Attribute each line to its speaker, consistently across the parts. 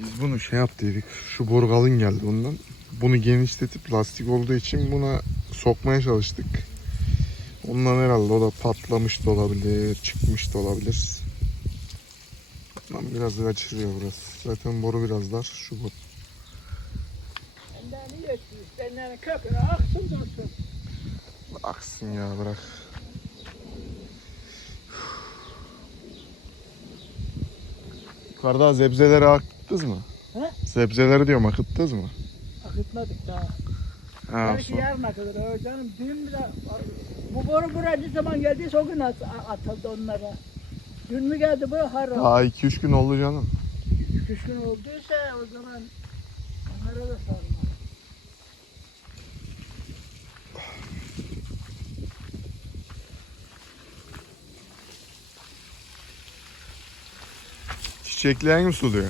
Speaker 1: Biz bunu şey yaptıydık. Şu boru kalın geldi ondan. Bunu genişletip lastik olduğu için buna sokmaya çalıştık. Ondan herhalde o da patlamış da olabilir, çıkmış da olabilir. Lan biraz da kaçırıyor burası. Zaten boru biraz dar. Şu boru.
Speaker 2: Benden iyi etmiş. Benden köküne aksın dursun.
Speaker 1: Aksın ya bırak. Yukarıda zebzeleri akıttınız mı? He? Zebzeleri diyorum akıttınız mı?
Speaker 2: Akıtmadık daha. Ha, Belki son- yarın akıtır. Öyle canım dün bile bu boru buraya ne zaman geldiyse o gün at- atıldı onlara. Dün mü geldi bu har
Speaker 1: Daha 2-3 gün oldu canım.
Speaker 2: Üç gün olduysa o zaman onlara da sarma.
Speaker 1: Çiçekleyen mi suluyor?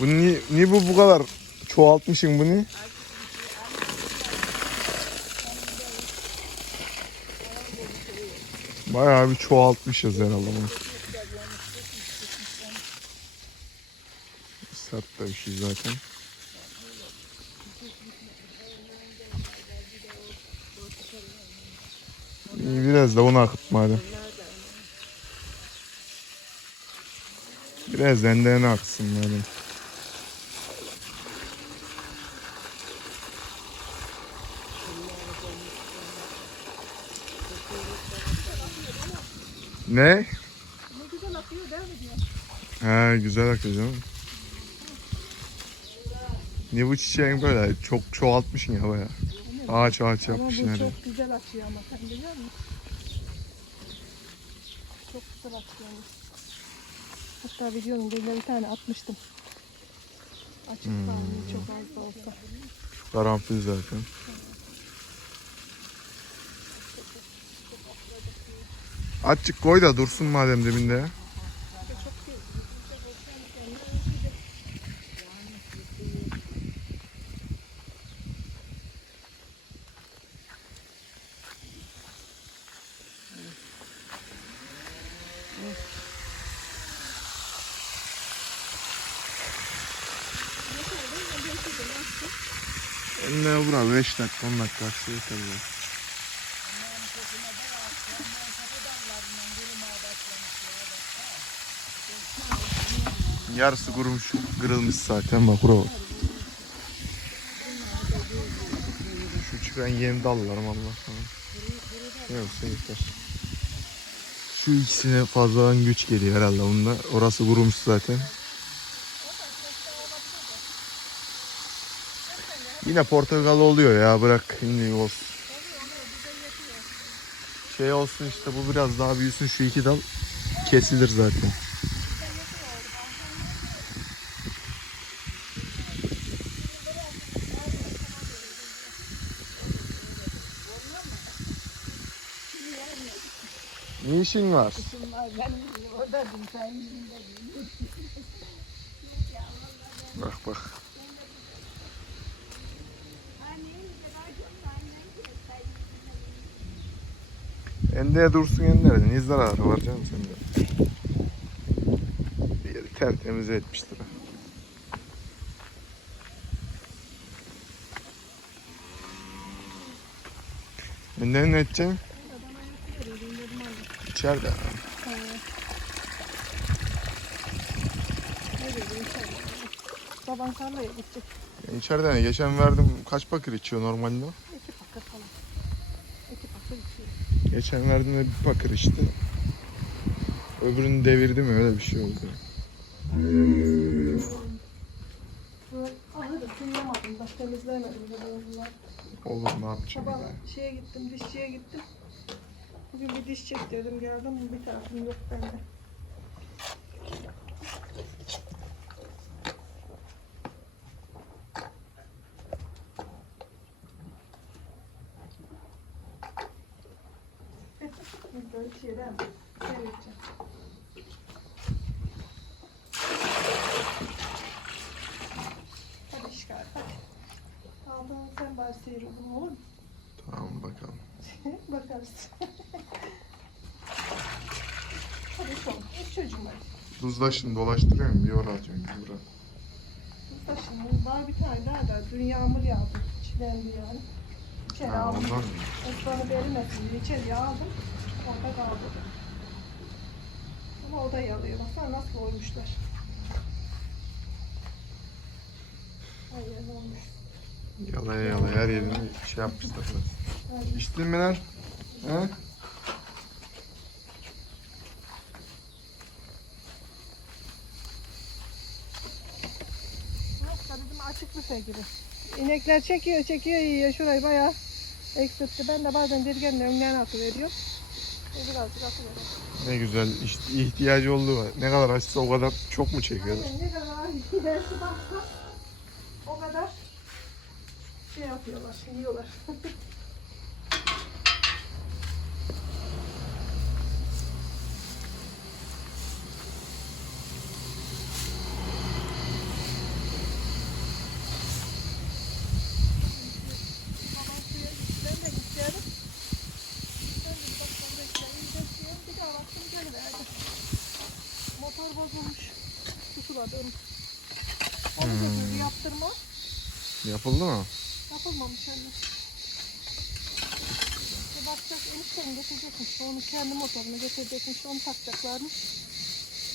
Speaker 1: Bu ni, ni bu bu kadar çoğaltmışsın bunu? Bayağı bir çoğaltmışız herhalde bunu. Sert de bir şey zaten. Biraz da onu akıt madem. Biraz enderine aksın madem. Ne? Ne güzel akıyor değil mi diyor. He güzel akıyor canım. Niye bu çiçeğin böyle çok çoğaltmışsın ya bayağı. Ağaç ağaç Ama yapmışsın bu her
Speaker 2: çok güzel akıyor ama sen biliyor musun? Çok güzel akıyor. Hatta videonun birine bir tane atmıştım. Açık Hmm. çok az da olsa.
Speaker 1: Karanfil zaten. Açık koy da dursun madem dibinde. Ne bura 5 dakika 10 dakika yeter ya. Yarısı kurumuş, kırılmış zaten bak bak. Şu çıkan yeni dallarım Allah sana. Yoksa yeter. Şu ikisine fazladan güç geliyor herhalde bunda. Orası kurumuş zaten. Yine portakal oluyor ya bırak şimdi olsun. Şey olsun işte bu biraz daha büyüsün şu iki dal kesilir zaten. İşin var? Bunlar benim orada sen Bak bak. Ende dursun enderede. Ne zararı var canım sende? Bir yeri tertemiz etmiştir. Ende ne edeceksin? İçeride.
Speaker 2: Baban tarlaya gidecek.
Speaker 1: Ben içeride ne? Geçen verdim. Kaç bakır içiyor normalde? İki
Speaker 2: pakır falan. İki
Speaker 1: pakır içiyor. Geçen verdiğimde bir bakır içti. Öbürünü devirdi mi öyle bir şey oldu. Ahırı sıyamadım. Bak temizlemedim. de. Olur ne yapacağım Sabah ya.
Speaker 2: şeye gittim, dişçiye gittim. Bugün bir diş çektirdim geldim. Bir tarafım yok bende. Böyle şeyden seyredeceğim. Hadi çıkar, hadi. Sen bari olur mu?
Speaker 1: Tamam bakalım.
Speaker 2: Bakarız.
Speaker 1: Tuzdaşını dolaştırıyorum. Bir oraya atıyorum. Bir buraya.
Speaker 2: Şimdi var bir tane daha da dün yağmur yağdı. Çilendi yani. İçeri Ha, aldım. ondan mı? Osman'ı verilmesin diye içeriye aldım. Orada kaldı. Ama o da yalıyor. Baksana nasıl oymuşlar.
Speaker 1: Hayır olmuş. Yalaya yalaya her yerini şey yapmışlar. Aynen. İçtin mi lan? He?
Speaker 2: Aslında gibi. İnekler çekiyor, çekiyor, yiyor. Şurayı bayağı eksiltti. Ben de bazen dirgenin önlerine atıveriyorum. E,
Speaker 1: Birazcık atıveriyorum. Ne güzel işte ihtiyacı olduğu var. Ne kadar açsa o kadar çok mu çekiyor? Aynen
Speaker 2: ne kadar ilerisi baksa o kadar şey yapıyorlar, yiyorlar. Babam suya gitti, ben de gideceğim. Ben de bak buradakileri izletiyorum. Bir daha baktım geliverdi. Motor bozulmuş. Tutuladı onu. Onu götürdü yaptırma. Yapıldı mı? Yapılmamış henüz. İşte bakacak enişten getirecekmiş. Onu kendi motoruna getirecekmiş. Onu takacaklarmış.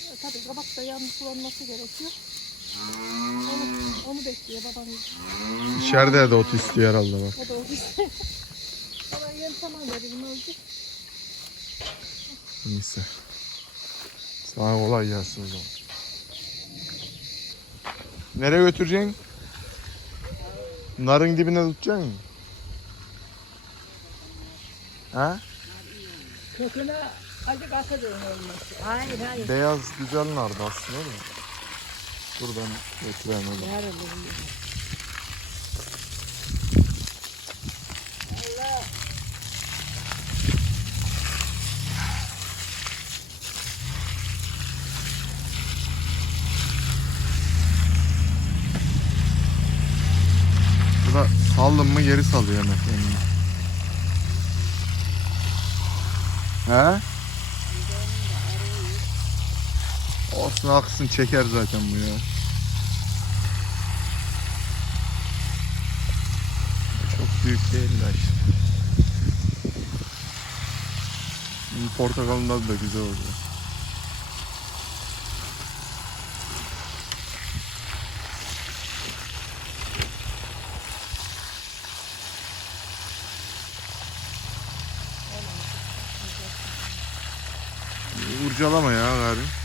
Speaker 2: Ya, tabii kabak da yanlış sulanması gerekiyor. Onu, onu bekliyor babam.
Speaker 1: İçeride de ot istiyor herhalde bak.
Speaker 2: O da o Bana yem tamam dedim öldü.
Speaker 1: Neyse. Sana kolay gelsin o zaman. Nereye götüreceksin? Narın dibine tutacaksın mı? Ha?
Speaker 2: Köküne acık atırın olması. Hayır
Speaker 1: hayır. Beyaz güzel nardı aslında da. Buradan götürelim o zaman. Yarın Allah. Bu da saldın mı geri salıyor hemen kendini. He? Olsun aksın çeker zaten bu ya. Çok büyük değil de işte. Portakalın da güzel oldu. Urcalama ya gari.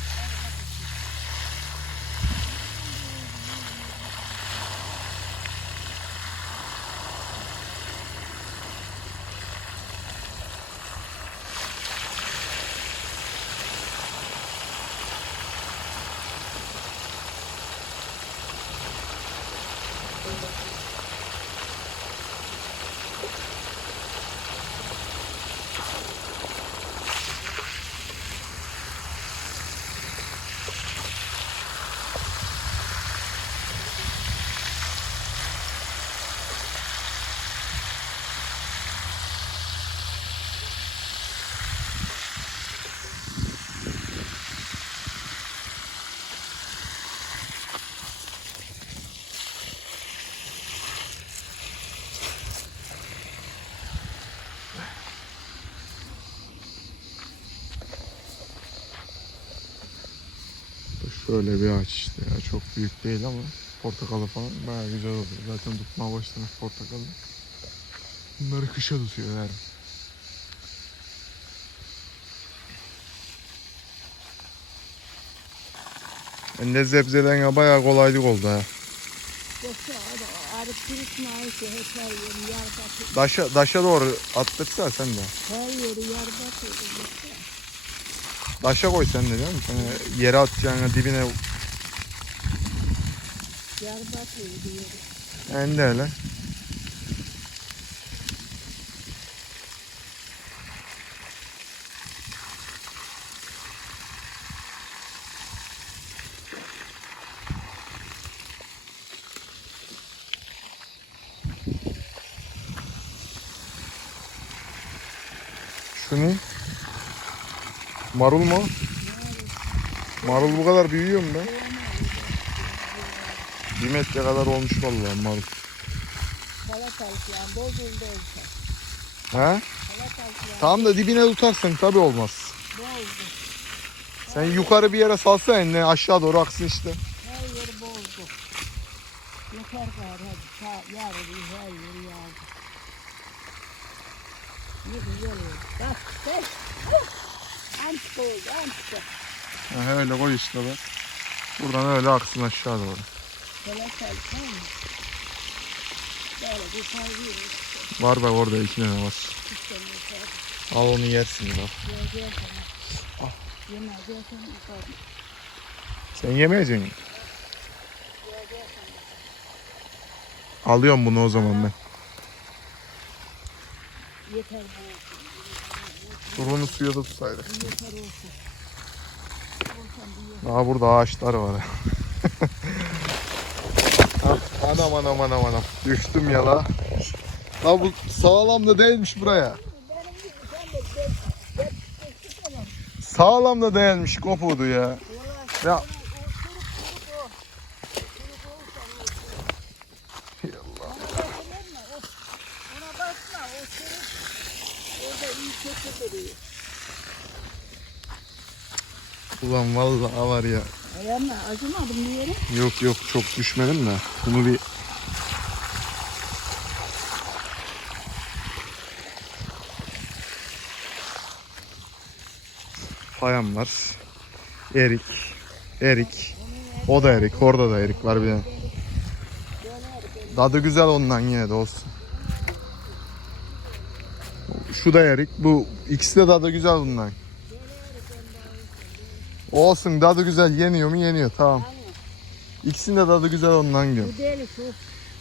Speaker 1: Şöyle bir ağaç işte ya. Çok büyük değil ama portakalı falan bayağı güzel oluyor. Zaten tutmaya başlamış portakalı. Bunları kışa tutuyor her. Ben de zebzeden ya bayağı kolaylık oldu ha. Daşa, daşa doğru attırsa sen de.
Speaker 2: Her yeri yer batıyor.
Speaker 1: Daşa koy sen de mi? Sen yere atacağına dibine
Speaker 2: Yer batıyor diyor.
Speaker 1: en de öyle. Şu ne? Marul mu? Marul bu kadar büyüyor mu be? Bir metre kadar olmuş vallahi marul.
Speaker 2: Salatalık yani bozuldu olsa.
Speaker 1: He? Salatalık Tamam da dibine tutarsan tabi olmaz. bozdu. Sen yukarı bir yere salsa eline aşağı doğru aksın işte.
Speaker 2: Her yeri bozdu. Yeter gayrı hadi. Sağ, yarın her yeri yağdı. Ne güzel oldu. Bak sen. Antika oldu antika.
Speaker 1: Ha, öyle koy işte bak. Buradan öyle aksın aşağı doğru. Salatalık tamam mı? Böyle bir kaybıyoruz. Var bak orada iki tane var. Al onu yersin bak. Yukarı. Sen yemeyeceksin. Sana. Alıyorum bunu o zaman ben. Yeter bu. Dur onu suya da tutsaydık. Daha burada ağaçlar var. Anam anam anam anam. Düştüm ya la. La bu sağlam da değilmiş buraya. Sağlam da değilmiş kopuğdu ya. Ya o çürük çürük o. Çürük olsa o. Ona bakma o. Ona bakma o çürük. Orada iyi kötü duruyor. Ulan vallahi var ya.
Speaker 2: Ayağımla acımadım bir yere.
Speaker 1: Yok yok çok düşmedim de. Bunu bir Payam var. Erik. Erik. O da erik. Orada da erik var bir de. Tadı güzel ondan yine de olsun. Şu da erik. Bu ikisi de tadı güzel bundan. Olsun tadı güzel. Yeniyor mu yeniyor. Tamam. İkisinin de tadı güzel ondan diyorum. Bu deli şu.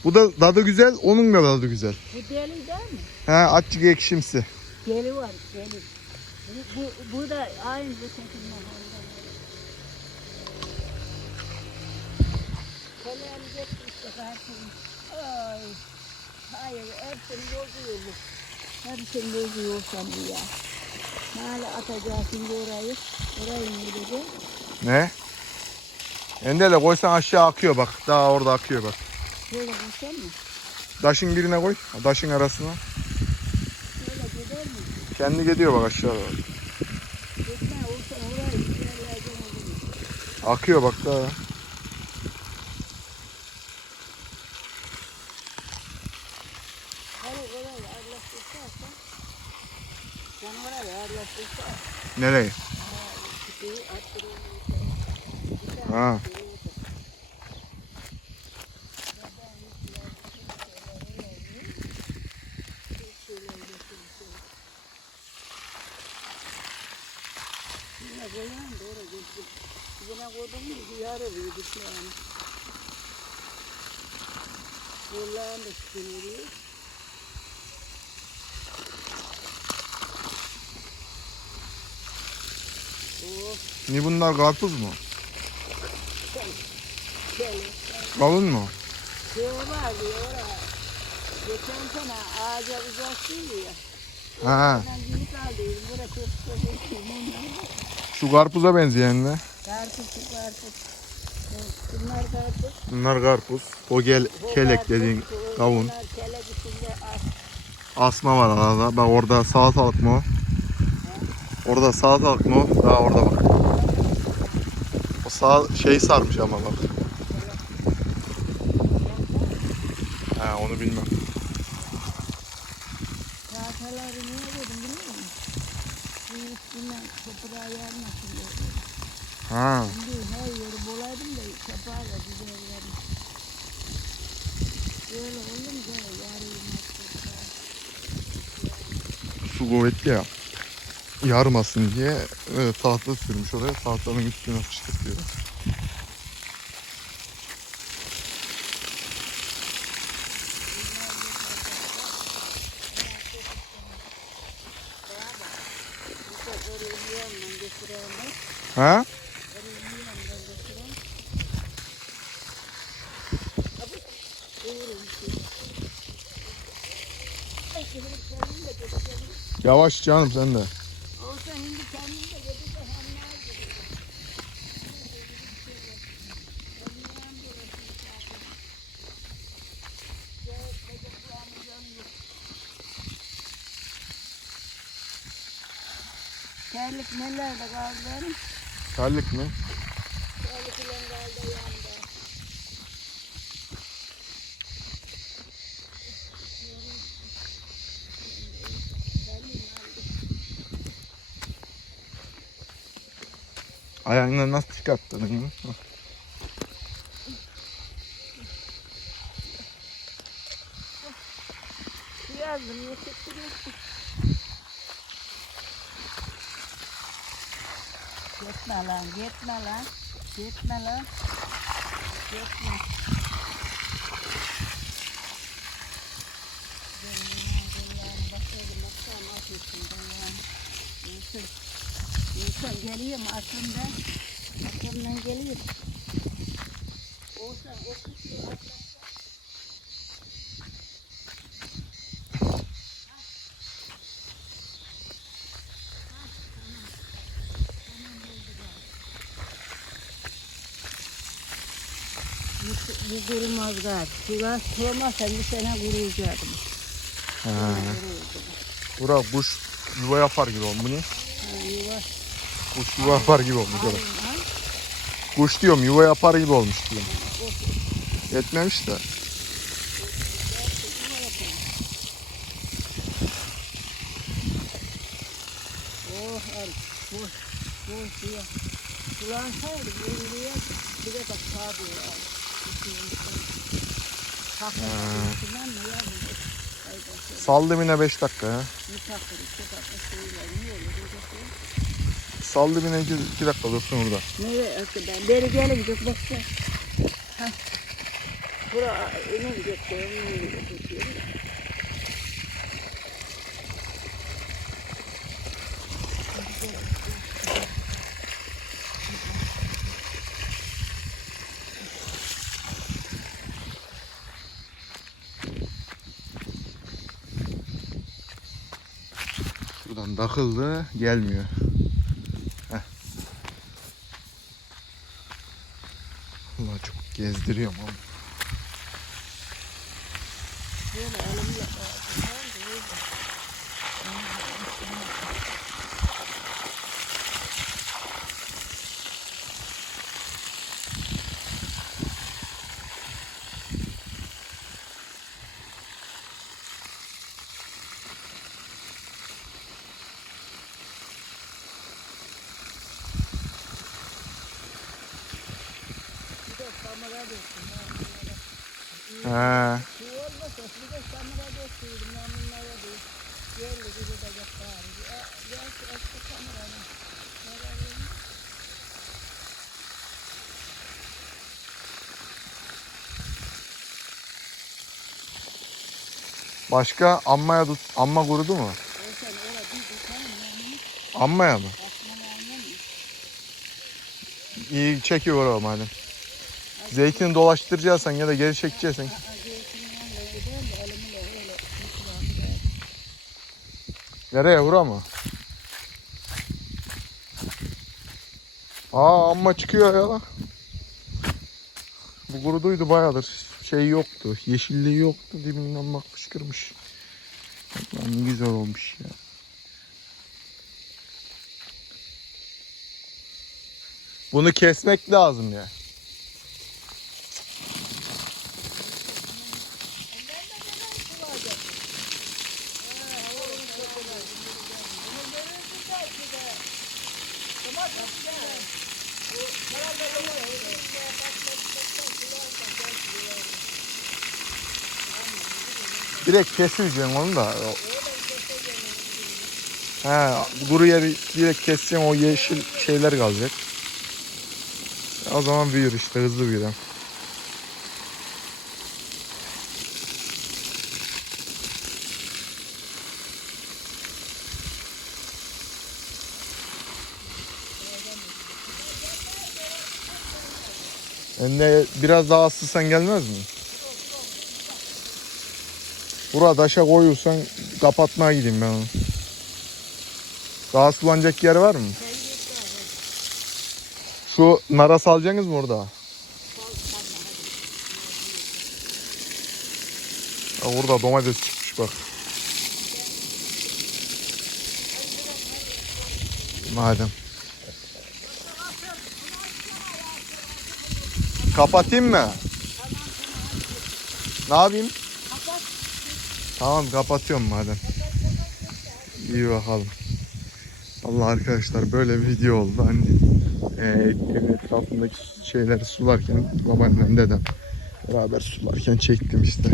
Speaker 1: Bu da tadı güzel, onun da tadı güzel.
Speaker 2: Bu deli değil mi?
Speaker 1: He açık ekşimsi.
Speaker 2: Deli var deli. Bu, bu, bu da aynı bu şekilde. Kalem geçmişte karşım. Ay. Hayır hepsini bozuyor bu. Hepsini bozuyor sen bu ya. Nerede atacaksın orayı? Orayı mı gideceksin?
Speaker 1: Ne? Endele koysan aşağı akıyor bak. Daha orada akıyor bak. Şöyle koysan mı? Taşın birine koy. Taşın arasına. Şöyle gider mi? Kendi gidiyor bak aşağı. Gitme olsa orayı olur. Akıyor bak daha. Hani orayı ağırlaştırsan sen orayı ağırlaştırsan Nereye? Ha. Yine koydum mu yarı büyüdük yani. Kulağın da Ne bunlar karpuz mu? Kavun mu? Şey var diyor oraya. Geçen sene ağaca uzaktıydı ya. Ha. Şu karpuza benzeyen ne? Karpuz, şu karpuz. Bunlar karpuz. Bunlar karpuz. O gel bu kelek karpuz, dediğin kavun. Kelek içinde as. Asma var arada. Bak orada salatalık mı o? Orada salatalık mı o? Daha orada bak. O sağ şey sarmış ama bak. He onu bilmem. Tahtaları niye dedim biliyor musun? Bu üstünden toprağa yarmasın diye. Ha. Şimdi her yeri bolaydım da kapağıyla güzel yerim. Böyle olunca toprağa. Su kuvvetli ya. Yarmasın diye öyle tahta sürmüş oraya. Tahtanın üstüne fışkırtıyor. Ha? Yavaş canım sen de. Olsa şimdi kendin de götürse hem
Speaker 2: ne Terlik neler de kaldı benim.
Speaker 1: Terlik mi? Terlik ile kaldı yanında. Ayağını nasıl çıkarttın?
Speaker 2: Yazdım yetekli geçti. Gitme lan, gitme lan. Gitme lan. Gitme. Dünyanın, dünyanın bakıyorum, bakıyorum, atıyorsun dünyanın. İnsan, insan geliyor mu aklımdan? Aklımdan geliyor. Olsa, o bu kurumaz galiba. Sular soğumazsa bir sene kuruyacaktım. Kuruyordum.
Speaker 1: Bura kuş yuva yapar gibi olmuş. Bu ne? Ha, yuva. Kuş yuva yapar gibi olmuş. Ha. Kuş diyorum yuva yapar gibi olmuş diyorum. Yetmemiş de. Oh, al. Boş, boş diye. Sulansaydı buraya bir de bak sağa doğru al. Kalkma, üstünden mi ya? Ay bak, Sal dibine 5 dakika ya. bir takır, iki dakika suyla niye öyle diyeceksin? Sal dibine 2 dakika dursun orada. Nereye arkadan? Beri gelince baksana. Hah. Bura önüm götürüyor, takıldı gelmiyor. Heh. Allah çok gezdiriyorum ama. Böyle elimle bir de kamera döktüm. He. Su olmasa bir de kamera döktüydüm. Ben bunlara değil. Yerli gibi de götürdüm. Gerçi eski kameranın. Nereye? Başka ammaya tut, amma kurudu mu? Ammaya mı? İyi çekiyor o madem. Zeytini dolaştıracaksan ya da geri çekeceksen. Nereye vura mı? Aa amma çıkıyor ya lan. Bu kuruduydu bayağıdır. Şey yoktu. Yeşilliği yoktu. Dibinden bak fışkırmış. Lan güzel olmuş ya. Bunu kesmek lazım ya. Direkt kesmeyeceksin onu da. He, kuru yeri direkt keseceksin o yeşil şeyler kalacak. O zaman büyür işte hızlı büyür. hem. Önüne biraz daha asılsan gelmez mi? Burada taşa koyursan kapatmaya gideyim ben onu. Daha sulanacak yer var mı? Şu nara salacaksınız mı orada? Ya orada domates çıkmış bak. madem. Kapatayım mı? Ne yapayım? Tamam kapatıyorum madem. İyi bakalım. Allah arkadaşlar böyle bir video oldu. Hani e, evin etrafındaki şeyleri sularken babaannem dedem beraber sularken çektim işte.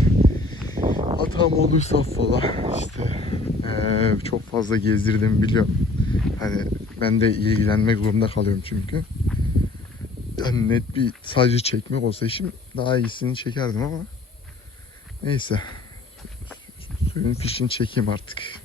Speaker 1: Hatam olursa affola. İşte e, çok fazla gezdirdim biliyorum. Hani ben de ilgilenmek zorunda kalıyorum çünkü. Yani net bir sadece çekmek olsa işim daha iyisini çekerdim ama neyse. Suyun fişini çekeyim artık.